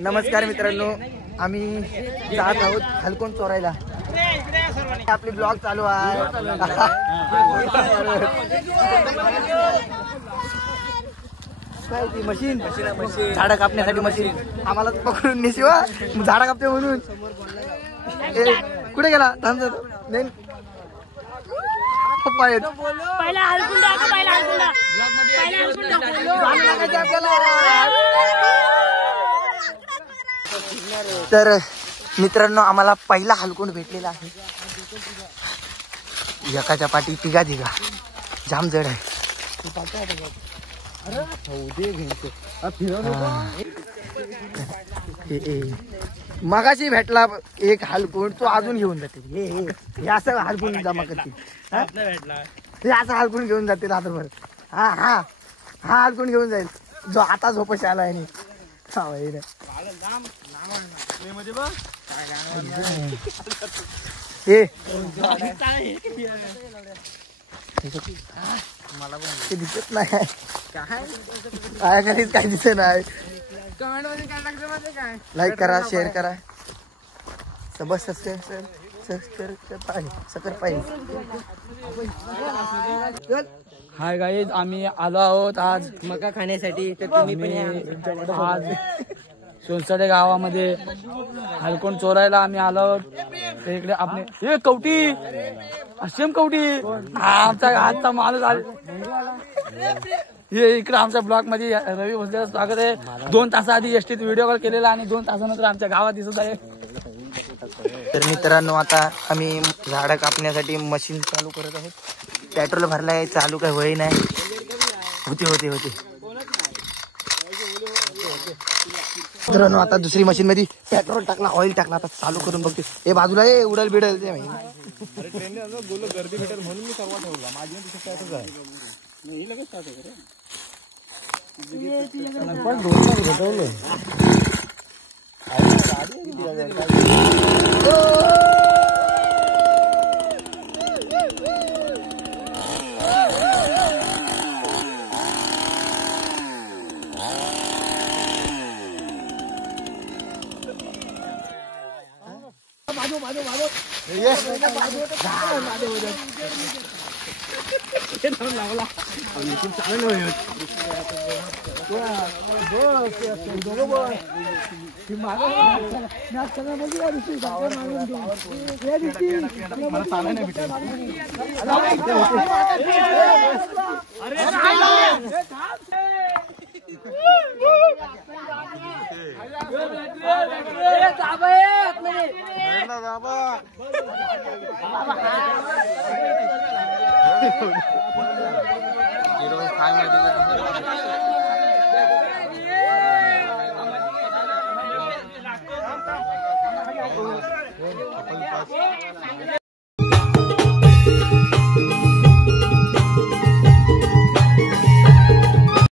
नमस्कार मित्रांनो, आम्ही जात आहोत हलकोन चोरायला. आपली ब्लॉग चालू आहे. काय ती मशीन झाडं कापण्यासाठी मशीन आम्हाला पकडून नेशिवा झाडं कापते म्हणून. कुठे गेला नाही पप्पा येत तर मित्रांनो आम्हाला पहिला हलकोंड भेटलेला आहे. एकाच्या पाठी तिघा जाम जड आहे. मगाशी भेटला एक हलकोंड, तो अजून घेऊन जाते. हे असं हलकोंड जमा करते. हे असं हलकोंड घेऊन जाते रात्रभर. हा हा हा हलकोंड घेऊन जाईल जो आता झोपशी आला आहे. ते दिसत नाही काय दिसत नाही. लाईक करा, शेअर करा, सबस्क्राईब पाहिजे. हाय गाईज, आम्ही आलो आहोत आज मका खाण्यासाठी. तर तुम्ही पण आज सोनसडे गावामध्ये हलकोंड चोरायला आम्ही आलो आहोत. इकडे आपले हे कवटी असेम कवटी आमचा हातचा माणूस आला. हे इकडे आमच्या ब्लॉग मध्ये रवी भोसलेचं स्वागत आहे. 2 तासाआधी एसटीत व्हिडिओ कॉल केलेला आणि 2 तासानंतर आमच्या गावात दिसत आहे. तर मित्रांनो आता आम्ही झाडं कापण्यासाठी मशीन चालू करत आहोत. पेट्रोल भरलाय, चालू काय होई नाही. होते मित्रांनो आता दुसरी मशीन मध्ये पेट्रोल टाकला, ऑइल टाकला. आता चालू करून बघते. हे बाजूला हे उडल बिडल ते गर्दी भेटेल म्हणून मी सर्व ठेवला. माझी